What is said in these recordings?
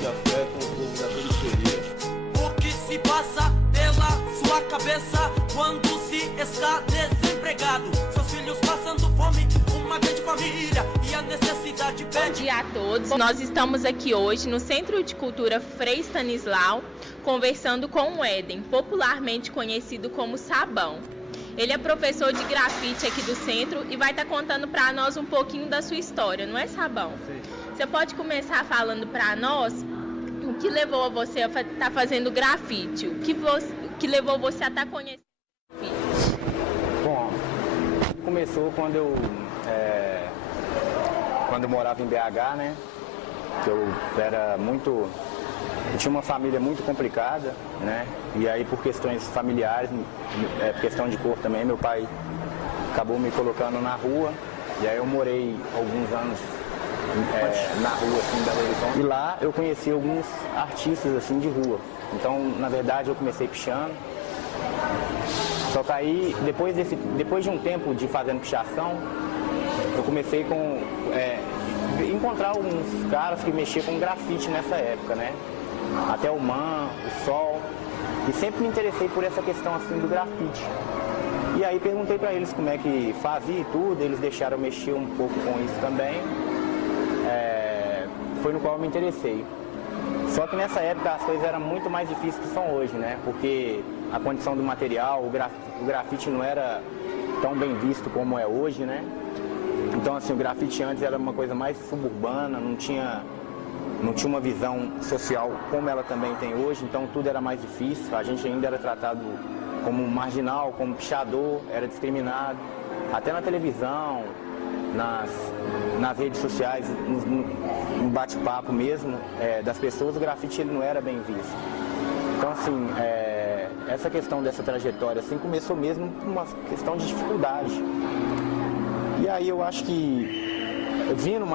que afetam o povo da periferia. O que se passa pela sua cabeça quando se está desempregado? Seus filhos passando fome, uma grande família e a necessidade pede. Bom dia a todos. Nós estamos aqui hoje no Centro de Cultura Frei Stanislau, conversando com o Éden, popularmente conhecido como Sabão. Ele é professor de grafite aqui do centro e vai estar contando para nós um pouquinho da sua história, não é, Sabão? Sim. Você pode começar falando para nós o que levou você a estar fazendo grafite? O que levou você a estar conhecendo grafite? Bom, começou quando eu morava em BH, né? Eu tinha uma família muito complicada, né? E aí, por questões familiares, questão de cor também, meu pai acabou me colocando na rua. E aí eu morei alguns anos na rua, assim, em Belo Horizonte. E lá eu conheci alguns artistas, assim, de rua. Então, na verdade, eu comecei pichando. Só que aí, depois de um tempo de fazendo pichação, eu comecei encontrar alguns caras que mexiam com grafite nessa época, né? Até o Man, o Sol, e sempre me interessei por essa questão assim do grafite. E aí perguntei para eles como é que fazia e tudo, eles deixaram eu mexer um pouco com isso também. Foi no qual eu me interessei. Só que nessa época as coisas eram muito mais difíceis que são hoje, né? Porque a condição do material, o grafite não era tão bem visto como é hoje, né? Então assim, o grafite antes era uma coisa mais suburbana, não tinha uma visão social como ela também tem hoje, então tudo era mais difícil. A gente ainda era tratado como marginal, como pichador, era discriminado. Até na televisão, nas redes sociais, no bate-papo mesmo das pessoas, o grafite ele não era bem visto. Então assim, essa questão dessa trajetória assim, começou mesmo com uma questão de dificuldade. E aí eu acho que vindo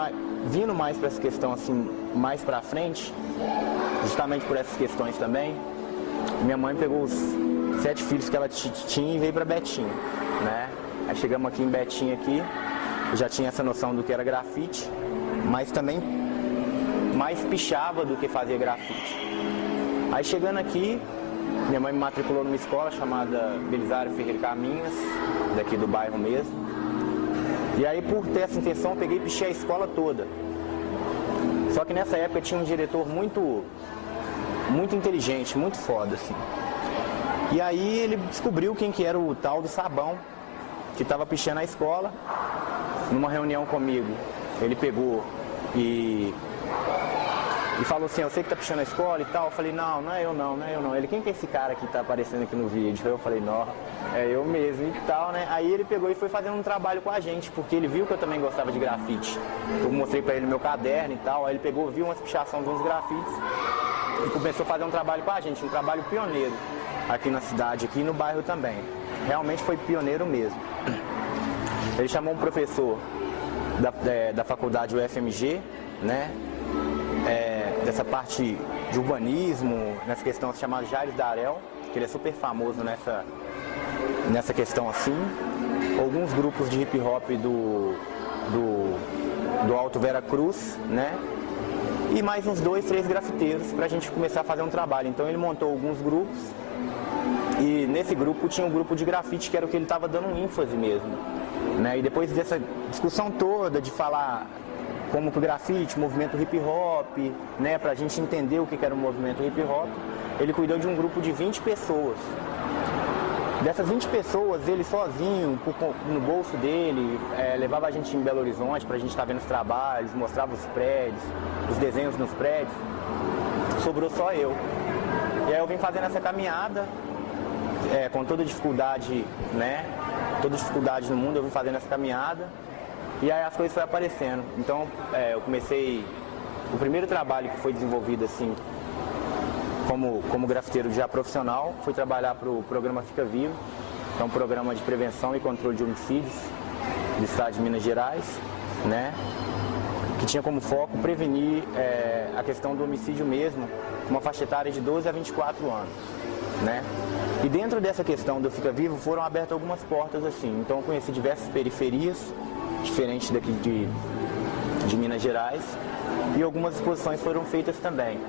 mais para essa questão assim, mais para frente, justamente por essas questões também, minha mãe pegou os 7 filhos que ela tinha e veio para Betim, né? Aí chegamos aqui em Betim aqui, eu já tinha essa noção do que era grafite, mas também mais pichava do que fazia grafite. Aí chegando aqui, minha mãe me matriculou numa escola chamada Belisário Ferreira Caminhas, daqui do bairro mesmo. E aí, por ter essa intenção, eu peguei e pichei a escola toda. Só que nessa época tinha um diretor muito inteligente, muito foda, assim. E aí ele descobriu quem que era o tal do Sabão, que estava pichando a escola. Numa reunião comigo, ele pegou e falou assim, eu sei que tá pichando a escola e tal. Eu falei, não é eu não. Ele, quem que é esse cara que tá aparecendo aqui no vídeo? Eu falei, não, é eu mesmo e tal, né? Aí ele pegou e foi fazendo um trabalho com a gente, porque ele viu que eu também gostava de grafite. Eu mostrei pra ele meu caderno e tal, aí ele pegou, viu umas pichações de uns grafites e começou a fazer um trabalho com a gente, um trabalho pioneiro aqui na cidade, aqui no bairro também. Realmente foi pioneiro mesmo. Ele chamou um professor da faculdade UFMG, né? Dessa parte de urbanismo, nessa questão chamada Jaires Darel, que ele é super famoso nessa questão assim. Alguns grupos de hip hop do Alto Vera Cruz, né? E mais uns 2, 3 grafiteiros pra gente começar a fazer um trabalho. Então ele montou alguns grupos e nesse grupo tinha um grupo de grafite que era o que ele estava dando ênfase mesmo, né? E depois dessa discussão toda de falar como que o grafite, o movimento hip hop, né, pra gente entender o que era o movimento hip hop, ele cuidou de um grupo de 20 pessoas. Dessas 20 pessoas, ele sozinho, no bolso dele, levava a gente em Belo Horizonte pra gente estar vendo os trabalhos, mostrava os prédios, os desenhos nos prédios. Sobrou só eu. E aí eu vim fazendo essa caminhada, com toda dificuldade, né, toda dificuldade no mundo, eu vim fazendo essa caminhada. E aí as coisas foram aparecendo. Então eu comecei, o primeiro trabalho que foi desenvolvido assim, como grafiteiro já profissional, foi trabalhar para o programa Fica Vivo, que é um programa de prevenção e controle de homicídios do estado de Minas Gerais, né? Que tinha como foco prevenir a questão do homicídio mesmo, com uma faixa etária de 12 a 24 anos, né? E dentro dessa questão do Fica Vivo foram abertas algumas portas assim, então eu conheci diversas periferias, diferente daqui de Minas Gerais, e algumas exposições foram feitas também,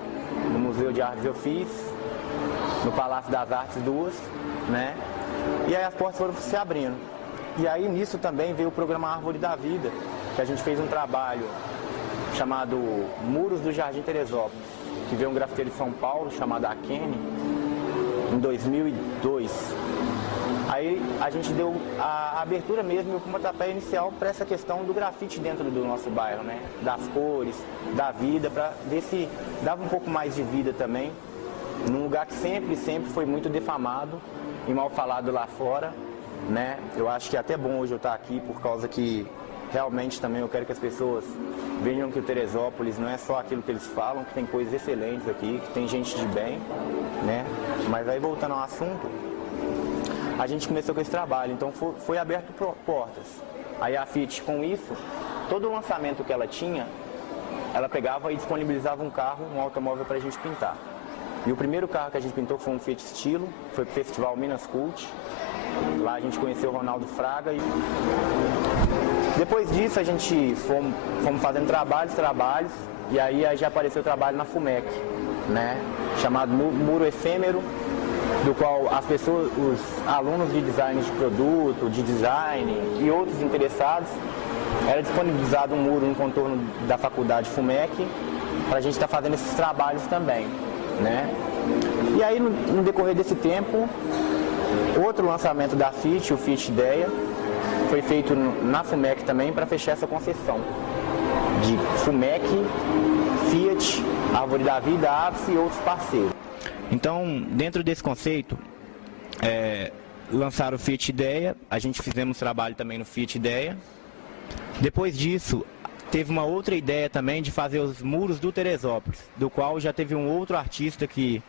no Museu de Artes e Ofícios, no Palácio das Artes duas, né? E aí as portas foram se abrindo. E aí nisso também veio o programa Árvore da Vida, que a gente fez um trabalho chamado Muros do Jardim Teresópolis, que veio um grafiteiro de São Paulo chamado Akene, em 2002. Aí a gente deu a abertura mesmo e o pontapé inicial para essa questão do grafite dentro do nosso bairro, né? Das cores, da vida, para ver se dava um pouco mais de vida também, num lugar que sempre foi muito defamado e mal falado lá fora, né? Eu acho que é até bom hoje eu estar aqui por causa que realmente também eu quero que as pessoas vejam que o Teresópolis não é só aquilo que eles falam, que tem coisas excelentes aqui, que tem gente de bem, né? Mas aí voltando ao assunto, a gente começou com esse trabalho, então foi aberto portas. Aí a Fiat, com isso, todo o lançamento que ela tinha, ela pegava e disponibilizava um carro, um automóvel para a gente pintar. E o primeiro carro que a gente pintou foi um Fiat Stilo, foi para o Festival Minas Cult. Lá a gente conheceu o Ronaldo Fraga. E depois disso a gente fomos fazendo trabalhos, e aí já apareceu o trabalho na FUMEC, né? Chamado Muro Efêmero, do qual as pessoas, os alunos de design de produto, de design e outros interessados, era disponibilizado um muro no contorno da faculdade FUMEC para a gente estar fazendo esses trabalhos também, né? E aí no decorrer desse tempo, outro lançamento da Fiat, o Fiat Ideia, foi feito na FUMEC também para fechar essa concessão de FUMEC, Fiat, Árvore da Vida, Ápice e outros parceiros. Então, dentro desse conceito, lançaram o Fiat Ideia, a gente fizemos trabalho também no Fiat Ideia. Depois disso, teve uma outra ideia também de fazer os muros do Teresópolis, do qual já teve um outro artista que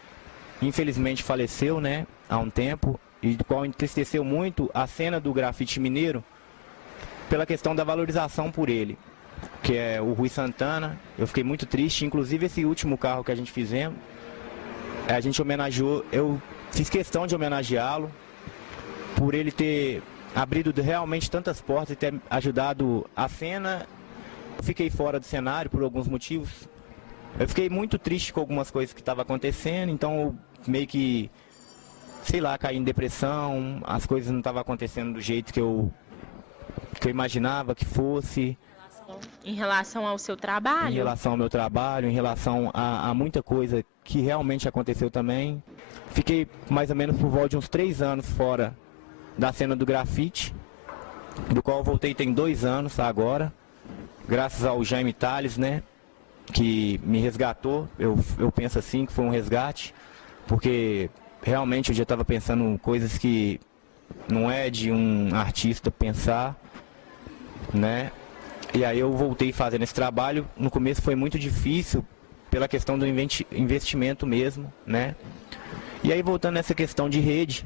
infelizmente faleceu, né, há um tempo, e do qual entristeceu muito a cena do grafite mineiro pela questão da valorização por ele, que é o Rui Santana. Eu fiquei muito triste, inclusive esse último carro que a gente fizemos, a gente homenageou, eu fiz questão de homenageá-lo por ele ter abrido realmente tantas portas e ter ajudado a cena. Eu fiquei fora do cenário por alguns motivos. Eu fiquei muito triste com algumas coisas que estavam acontecendo, então eu meio que, sei lá, caí em depressão, as coisas não estavam acontecendo do jeito que eu imaginava que fosse. Em relação ao seu trabalho? Em relação ao meu trabalho, em relação a muita coisa que realmente aconteceu também. Fiquei mais ou menos por volta de uns 3 anos fora da cena do grafite, do qual eu voltei tem 2 anos agora, graças ao Jaime Tales, né, que me resgatou. Eu penso assim, que foi um resgate, porque realmente eu já estava pensando coisas que não é de um artista pensar, né? E aí eu voltei fazendo esse trabalho. No começo foi muito difícil pela questão do investimento mesmo, né? E aí voltando nessa questão de rede,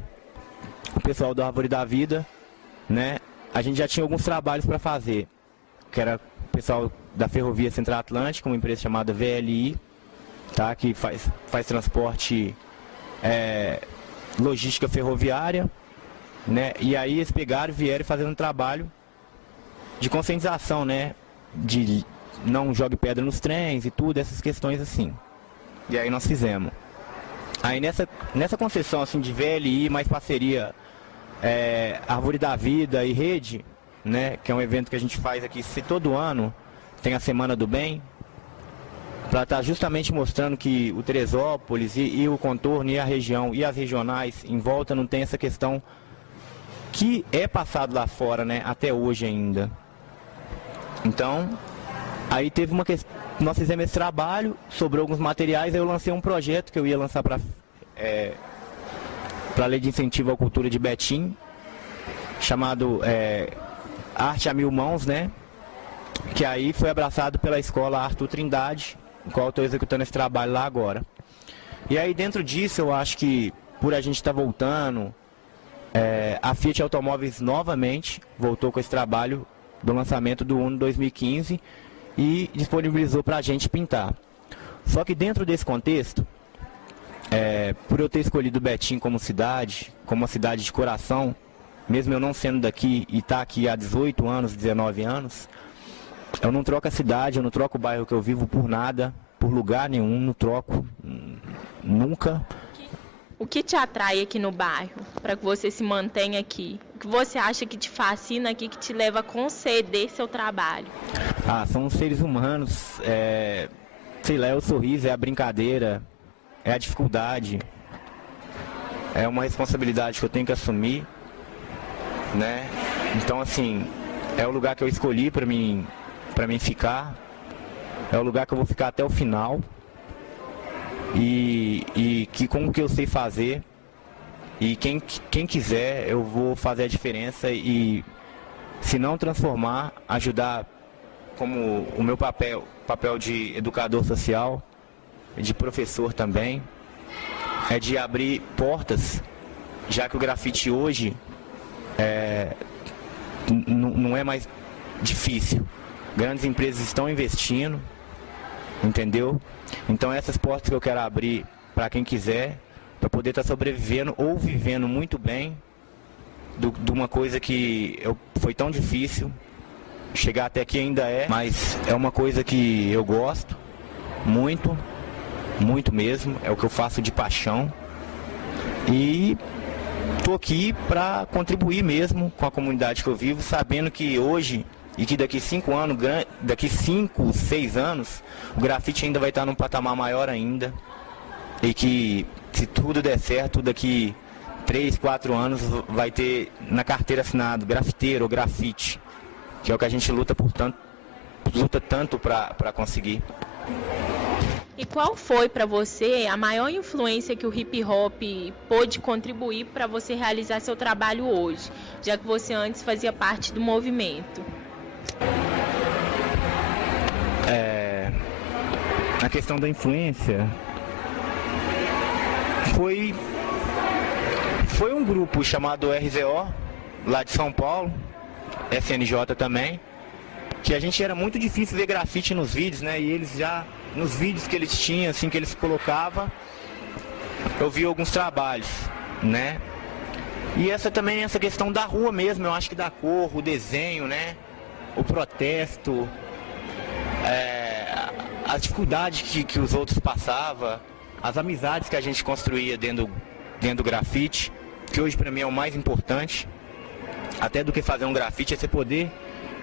o pessoal do Árvore da Vida, né? A gente já tinha alguns trabalhos para fazer, que era o pessoal da Ferrovia Central Atlântica, uma empresa chamada VLI, tá? Que faz transporte, logística ferroviária, né? E aí eles pegaram e vieram fazendo um trabalho de conscientização, né, de não jogue pedra nos trens e tudo, essas questões assim. E aí nós fizemos. Aí nessa concessão assim de VLI, mais parceria, Árvore da Vida e Rede, né, que é um evento que a gente faz aqui todo ano, tem a Semana do Bem, para estar justamente mostrando que o Teresópolis e o contorno e a região e as regionais em volta não tem essa questão que é passado lá fora, né, até hoje ainda. Então, aí teve uma questão, nós fizemos esse trabalho, sobrou alguns materiais, aí eu lancei um projeto que eu ia lançar para a Lei de Incentivo à Cultura de Betim, chamado Arte a Mil Mãos, né? Que aí foi abraçado pela escola Arthur Trindade, no qual eu estou executando esse trabalho lá agora. E aí dentro disso eu acho que, por a gente estar voltando, a Fiat Automóveis novamente voltou com esse trabalho do lançamento do Uno 2015 e disponibilizou para a gente pintar. Só que dentro desse contexto, por eu ter escolhido Betim como uma cidade de coração, mesmo eu não sendo daqui e estar aqui há 18 anos, 19 anos, Eu não troco a cidade, eu não troco o bairro que eu vivo por nada, por lugar nenhum, não troco, nunca. O que te atrai aqui no bairro, para que você se mantenha aqui? O que você acha que te fascina aqui, que te leva a conceder seu trabalho? São os seres humanos, sei lá, é o sorriso, é a brincadeira, é a dificuldade, é uma responsabilidade que eu tenho que assumir, né? Então, assim, é o lugar que eu escolhi para mim ficar, é o lugar que eu vou ficar até o final. E que com o que eu sei fazer, e quem quiser, eu vou fazer a diferença e, se não transformar, ajudar como o meu papel de educador social, de professor também, é de abrir portas, já que o grafite hoje não é mais difícil. Grandes empresas estão investindo, entendeu? Então essas portas que eu quero abrir para quem quiser, para poder estar sobrevivendo ou vivendo muito bem de uma coisa que foi tão difícil, chegar até aqui ainda mas é uma coisa que eu gosto muito, muito mesmo, é o que eu faço de paixão e estou aqui para contribuir mesmo com a comunidade que eu vivo, sabendo que hoje e que daqui 5 anos, daqui 5, 6 anos, o grafite ainda vai estar num patamar maior ainda. E que, se tudo der certo, daqui 3, 4 anos vai ter na carteira assinado grafiteiro ou grafite, que é o que a gente luta tanto para conseguir. E qual foi para você a maior influência que o hip hop pôde contribuir para você realizar seu trabalho hoje, já que você antes fazia parte do movimento? A questão da influência foi um grupo chamado RZO, lá de São Paulo, SNJ também, que a gente era muito difícil ver grafite nos vídeos, né? E eles já, nos vídeos que eles tinham, assim, que eles colocavam, eu vi alguns trabalhos, né? E essa questão da rua mesmo, eu acho que da cor, o desenho, né? O protesto, a dificuldade que os outros passavam, as amizades que a gente construía dentro do grafite, que hoje para mim é o mais importante, até do que fazer um grafite, é você poder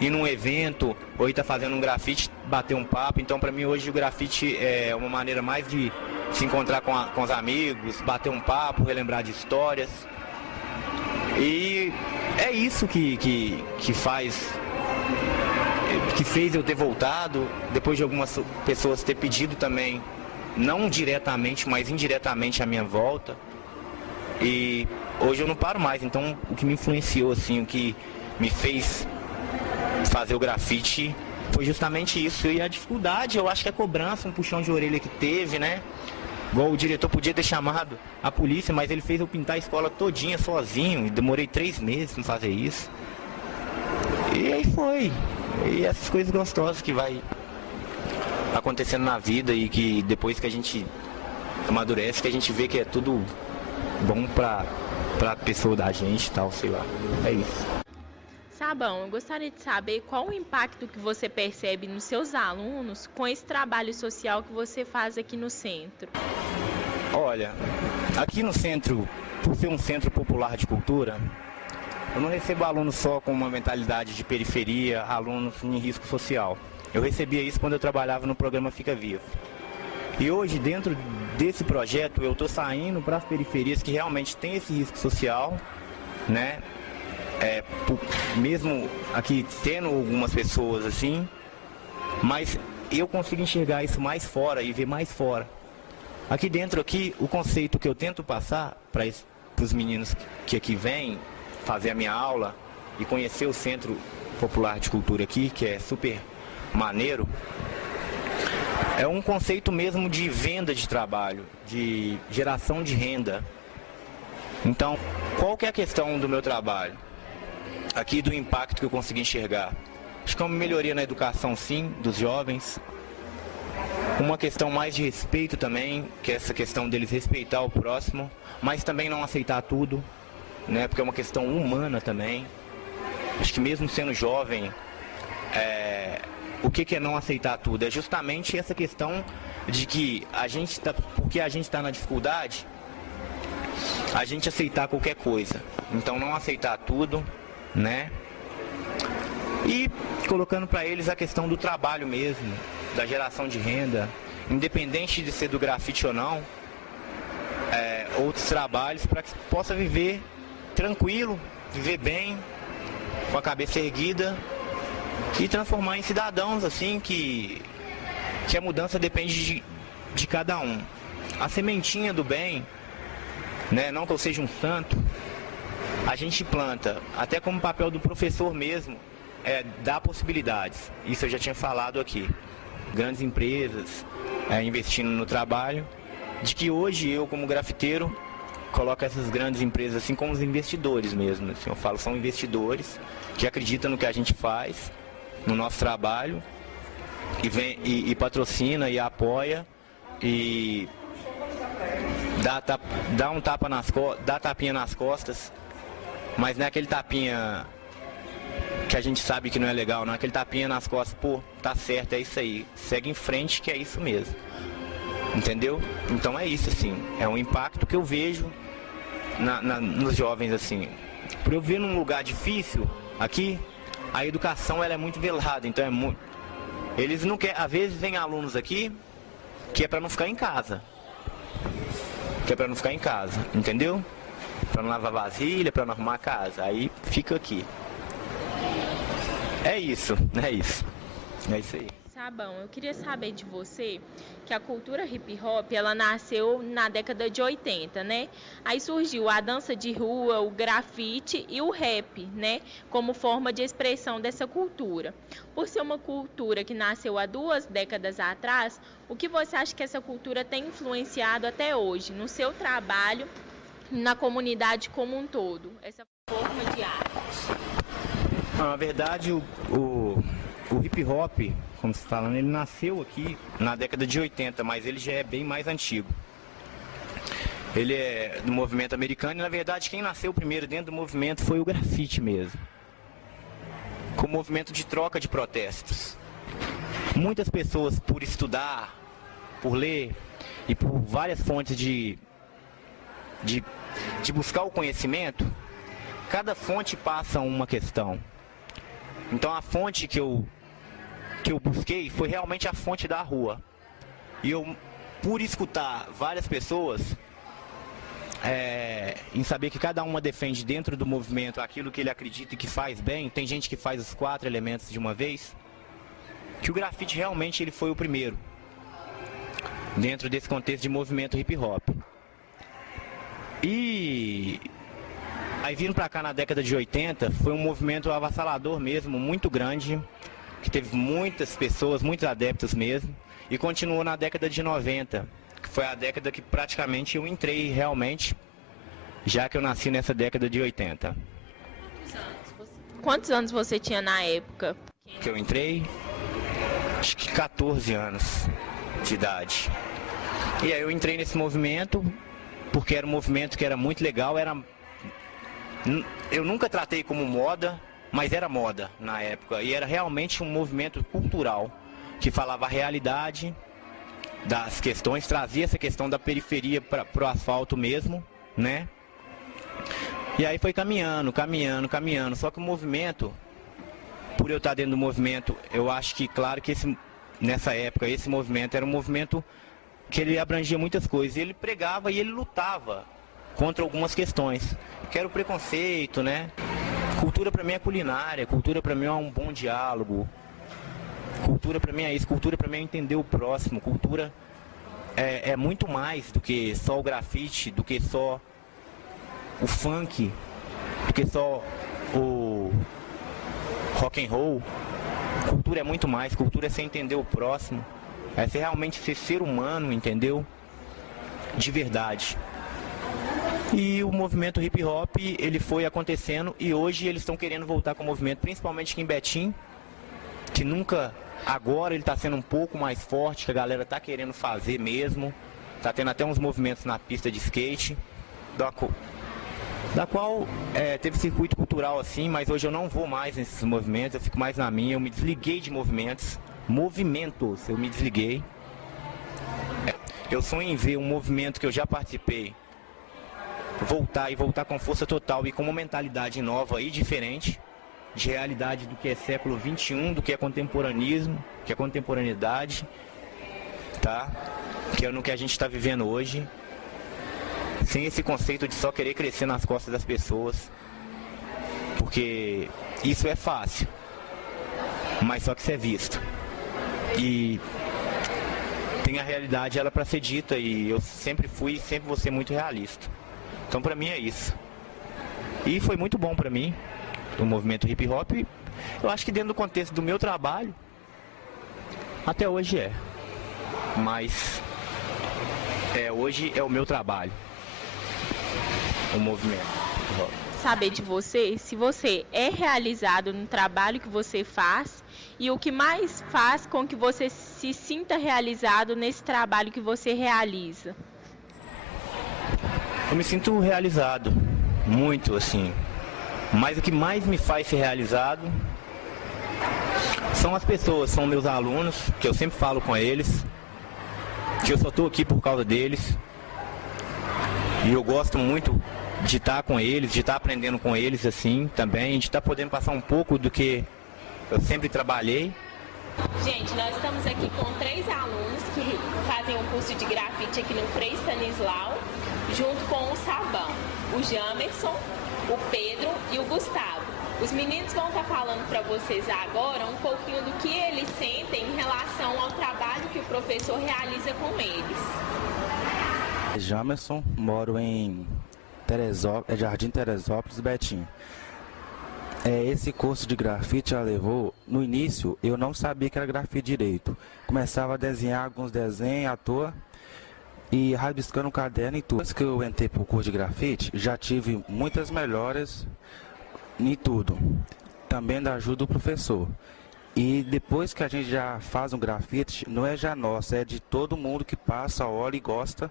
ir num evento ou estar fazendo um grafite, bater um papo. Então para mim hoje o grafite é uma maneira mais de se encontrar com os amigos, bater um papo, relembrar de histórias. E é isso que fez eu ter voltado, depois de algumas pessoas ter pedido também, não diretamente, mas indiretamente a minha volta. E hoje eu não paro mais, então o que me influenciou, assim, o que me fez fazer o grafite foi justamente isso. E a dificuldade, eu acho que a cobrança, um puxão de orelha que teve, né? Igual o diretor podia ter chamado a polícia, mas ele fez eu pintar a escola todinha sozinho, e demorei 3 meses pra fazer isso. E aí foi. E essas coisas gostosas que vai acontecendo na vida e que depois que a gente amadurece, que a gente vê que é tudo bom pra pessoa da gente e tal, sei lá. É isso. Sabão, eu gostaria de saber qual o impacto que você percebe nos seus alunos com esse trabalho social que você faz aqui no centro. Olha, aqui no centro, por ser um centro popular de cultura, eu não recebo alunos só com uma mentalidade de periferia, alunos em risco social. Eu recebia isso quando eu trabalhava no programa Fica Vivo. E hoje, dentro desse projeto, eu estou saindo para as periferias que realmente têm esse risco social, né? Mesmo aqui tendo algumas pessoas assim, mas eu consigo enxergar isso mais fora e ver mais fora. Aqui dentro, o conceito que eu tento passar para os meninos que aqui vêm fazer a minha aula e conhecer o Centro Popular de Cultura aqui, que é super maneiro, é um conceito mesmo de venda de trabalho, de geração de renda. Então, qual que é a questão do meu trabalho? Aqui do impacto que eu consegui enxergar. Acho que é uma melhoria na educação, sim, dos jovens. Uma questão mais de respeito também, que é essa questão deles respeitar o próximo, mas também não aceitar tudo, né? Porque é uma questão humana também. Acho que mesmo sendo jovem, o que é não aceitar tudo? É justamente essa questão de que porque a gente está na dificuldade, a gente aceitar qualquer coisa. Então não aceitar tudo, né? E colocando para eles a questão do trabalho mesmo, da geração de renda, independente de ser do grafite ou não, outros trabalhos para que possa viver tranquilo, viver bem, com a cabeça erguida e transformar em cidadãos assim que a mudança depende de cada um. A sementinha do bem, né, não que eu seja um santo, a gente planta, até como papel do professor mesmo, dar possibilidades. Isso eu já tinha falado aqui. Grandes empresas investindo no trabalho, de que hoje eu como grafiteiro coloco essas grandes empresas assim como os investidores mesmo. Assim, eu falo, são investidores que acreditam no que a gente faz, no nosso trabalho, e patrocina e apoia e dá um tapa dá tapinha nas costas, mas não é aquele tapinha que a gente sabe que não é legal, não é aquele tapinha nas costas, pô, tá certo, é isso aí, segue em frente que é isso mesmo, entendeu? Então é isso assim, é um impacto que eu vejo nos jovens assim. Por eu ver num lugar difícil aqui, a educação ela é muito velada, então eles não querem, às vezes vem alunos aqui que é para não ficar em casa, entendeu? Para não lavar vasilha, para não arrumar a casa, aí fica aqui. É isso aí. Sabão, eu queria saber de você que a cultura hip hop, ela nasceu na década de 80, né? Aí surgiu a dança de rua, o grafite e o rap, né? Como forma de expressão dessa cultura. Por ser uma cultura que nasceu há 2 décadas atrás, o que você acha que essa cultura tem influenciado até hoje no seu trabalho, na comunidade como um todo? Essa forma de arte. Na verdade, o hip hop, como você está falando, ele nasceu aqui na década de 80, mas ele já é bem mais antigo. Ele é do movimento americano e, na verdade, quem nasceu primeiro dentro do movimento foi o grafite mesmo. Com o movimento de troca de protestos. Muitas pessoas, por estudar, por ler e por várias fontes de buscar o conhecimento, cada fonte passa uma questão. Então a fonte que eu busquei foi realmente a fonte da rua. E eu, por escutar várias pessoas, em saber que cada uma defende dentro do movimento aquilo que ele acredita e que faz bem, tem gente que faz os 4 elementos de uma vez, que o grafite realmente ele foi o primeiro, dentro desse contexto de movimento hip hop. E aí vindo pra cá na década de 80, foi um movimento avassalador mesmo, muito grande, que teve muitas pessoas, muitos adeptos mesmo, e continuou na década de 90, que foi a década que praticamente eu entrei realmente, já que eu nasci nessa década de 80. Quantos anos você tinha na época? Que eu entrei? Acho que 14 anos de idade. E aí eu entrei nesse movimento, porque era um movimento que era muito legal, eu nunca tratei como moda, mas era moda na época, e era realmente um movimento cultural, que falava a realidade das questões, trazia essa questão da periferia para o asfalto mesmo, né? E aí foi caminhando, só que o movimento, por eu estar dentro do movimento, eu acho que, claro que nessa época, esse movimento era um movimento que ele abrangia muitas coisas, e ele pregava e ele lutava contra algumas questões, que era o preconceito, né? Cultura para mim é culinária, cultura para mim é um bom diálogo, cultura para mim é isso, cultura para mim é entender o próximo, cultura é muito mais do que só o grafite, do que só o funk, do que só o rock and roll. Cultura é muito mais, cultura é você entender o próximo, é você realmente ser humano, entendeu? De verdade. E o movimento hip hop, ele foi acontecendo e hoje eles estão querendo voltar com o movimento, principalmente aqui em Betim, que nunca, agora ele está sendo um pouco mais forte, que a galera está querendo fazer mesmo, está tendo até uns movimentos na pista de skate, da qual teve circuito cultural assim, mas hoje eu não vou mais nesses movimentos, eu fico mais na minha, eu me desliguei de movimentos, movimentos. Eu me desliguei. Eu sonho em ver um movimento que eu já participei voltar com força total e com uma mentalidade nova e diferente de realidade do que é século XXI, do que é contemporaneismo, que é contemporaneidade, tá? Que é no que a gente está vivendo hoje, sem esse conceito de só querer crescer nas costas das pessoas, porque isso é fácil, mas só que isso é visto. E tem a realidade ela para ser dita, e eu sempre fui e sempre vou ser muito realista. Então para mim é isso. E foi muito bom para mim, o movimento hip hop. Eu acho que dentro do contexto do meu trabalho, até hoje é. Mas hoje é o meu trabalho, o movimento hip hop. Saber de você, se você é realizado no trabalho que você faz e o que mais faz com que você se sinta realizado nesse trabalho que você realiza. Eu me sinto realizado, muito assim, mas o que mais me faz ser realizado são as pessoas, são meus alunos, que eu sempre falo com eles, que eu só estou aqui por causa deles, e eu gosto muito de estar com eles, de estar aprendendo com eles assim também, de estar podendo passar um pouco do que eu sempre trabalhei. Gente, nós estamos aqui com 3 alunos que fazem um curso de grafite aqui no Frei Stanislau, junto com o Sabão, o Jamerson, o Pedro e o Gustavo. Os meninos vão estar falando para vocês agora um pouquinho do que eles sentem em relação ao trabalho que o professor realiza com eles. Jamerson, moro em Jardim Teresópolis, Betim. Esse curso de grafite já levou, no início eu não sabia que era grafite direito. Começava a desenhar alguns desenhos à toa e rabiscando o caderno e tudo. Depois que eu entrei para o curso de grafite, já tive muitas melhoras em tudo. Também da ajuda do professor. E depois que a gente já faz um grafite, não é já nosso, é de todo mundo que passa, olha e gosta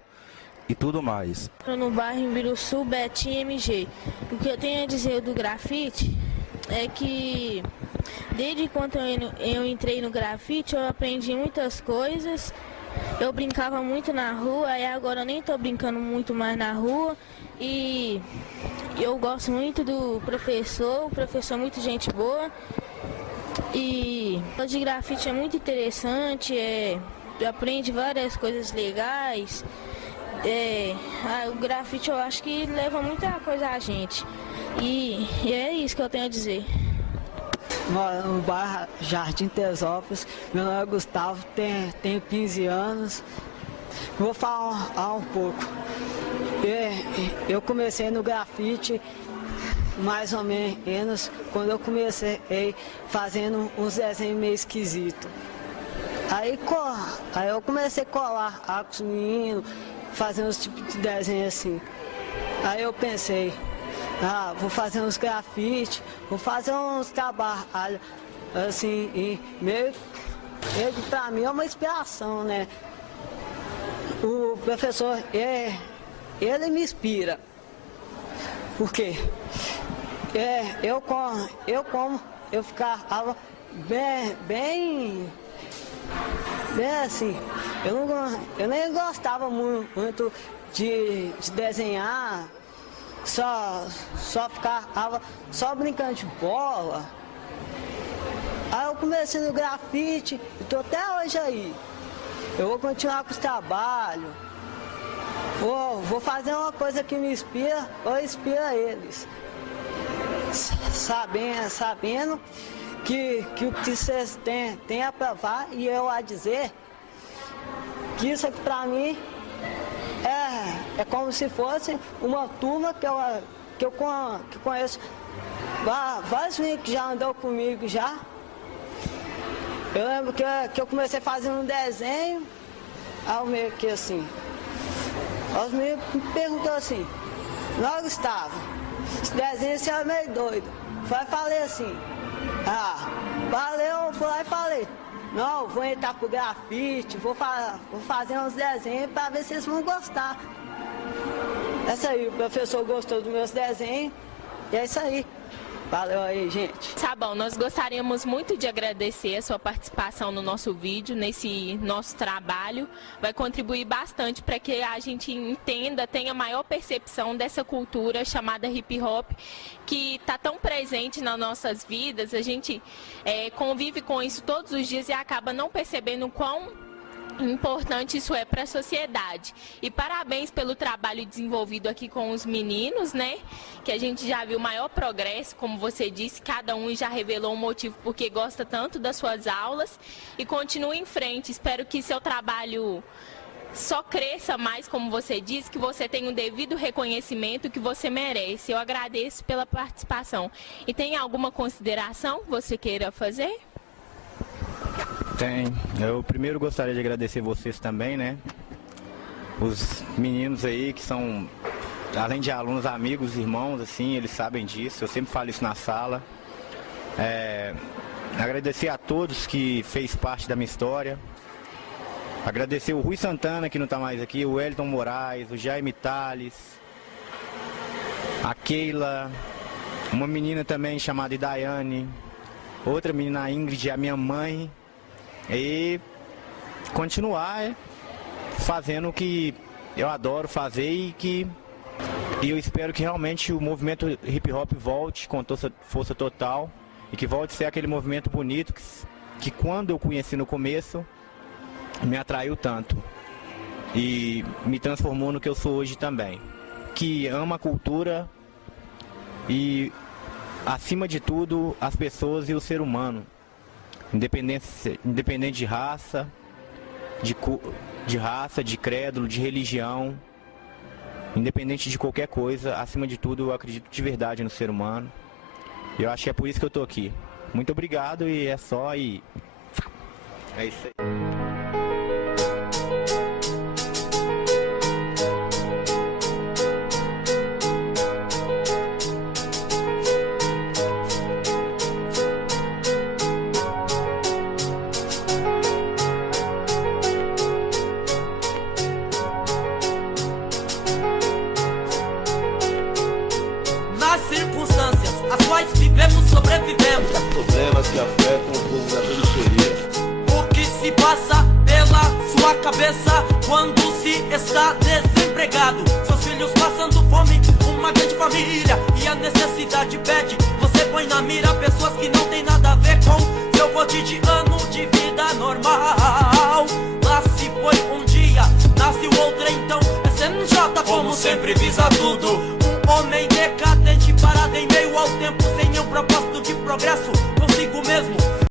e tudo mais. No bairro Imbiruçu, Betim MG. O que eu tenho a dizer do grafite é que desde quando eu entrei no grafite eu aprendi muitas coisas. Eu brincava muito na rua e agora eu nem estou brincando muito mais na rua. E eu gosto muito do professor, o professor é muito gente boa. E o de grafite é muito interessante, aprende várias coisas legais. O grafite eu acho que leva muita coisa a gente. E é isso que eu tenho a dizer. Moro no bairro Jardim Teresópolis, meu nome é Gustavo, tenho 15 anos. Vou falar um pouco. Eu comecei no grafite mais ou menos quando eu comecei fazendo uns desenhos meio esquisitos. Aí eu comecei a colar com os meninos, fazendo uns tipos de desenho assim. Aí eu pensei, vou fazer uns grafites, vou fazer uns trabalhos assim, e meio que pra mim é uma inspiração, né? O professor, ele me inspira. Por quê? Eu ficava bem assim, eu nem gostava muito de desenhar, só ficava só brincando de bola. Aí eu comecei no grafite e tô até hoje aí. Eu vou continuar com os trabalhos, vou fazer uma coisa que me inspira, ou inspira eles. Sabendo que o que vocês têm a provar e eu a dizer que isso aqui pra mim é como se fosse uma turma que eu conheço vários meninos que já andou comigo já. Eu lembro que eu comecei fazendo um desenho, aí meio que assim, os meninos me perguntou assim, não, Gustavo, esse desenho você é meio doido. Falei assim, valeu, eu fui lá e falei, não, vou entrar pro grafite, vou fazer uns desenhos para ver se eles vão gostar. É isso aí, o professor gostou dos meus desenhos, e é isso aí. Valeu aí, gente. Sabão, nós gostaríamos muito de agradecer a sua participação no nosso vídeo, nesse nosso trabalho. Vai contribuir bastante para que a gente entenda, tenha maior percepção dessa cultura chamada hip hop, que está tão presente nas nossas vidas. A gente convive com isso todos os dias e acaba não percebendo o quão importante isso é para a sociedade. E parabéns pelo trabalho desenvolvido aqui com os meninos, né? Que a gente já viu maior progresso, como você disse, cada um já revelou um motivo porque gosta tanto das suas aulas. E continue em frente. Espero que seu trabalho só cresça mais, como você disse, que você tenha o devido reconhecimento que você merece. Eu agradeço pela participação. E tem alguma consideração que você queira fazer? Tem. Eu primeiro gostaria de agradecer vocês também, né? Os meninos aí que são, além de alunos, amigos, irmãos, assim, eles sabem disso. Eu sempre falo isso na sala. Agradecer a todos que fez parte da minha história. Agradecer o Rui Santana, que não está mais aqui, o Wellington Moraes, o Jaime Tales, a Keila, uma menina também chamada Idaiane, outra menina, a Ingrid, a minha mãe. E continuar fazendo o que eu adoro fazer e eu espero que realmente o movimento hip hop volte com força total e que volte a ser aquele movimento bonito que quando eu conheci no começo me atraiu tanto e me transformou no que eu sou hoje também, que ama a cultura e, acima de tudo, as pessoas e o ser humano. Independente de raça, de crédulo, de religião, independente de qualquer coisa, acima de tudo eu acredito de verdade no ser humano. E eu acho que é por isso que eu tô aqui. Muito obrigado e é só e é isso aí. Sobrevivemos. Problemas que afetam o povo da periferia. O que se passa pela sua cabeça quando se está desempregado? Seus filhos passando fome, uma grande família e a necessidade pede. Você põe na mira pessoas que não tem nada a ver com seu cotidiano de vida normal. Lá se foi um dia, nasce o outro então. SNJ como sempre visa tudo. Homem decadente parado em meio ao tempo, sem um propósito de progresso consigo mesmo.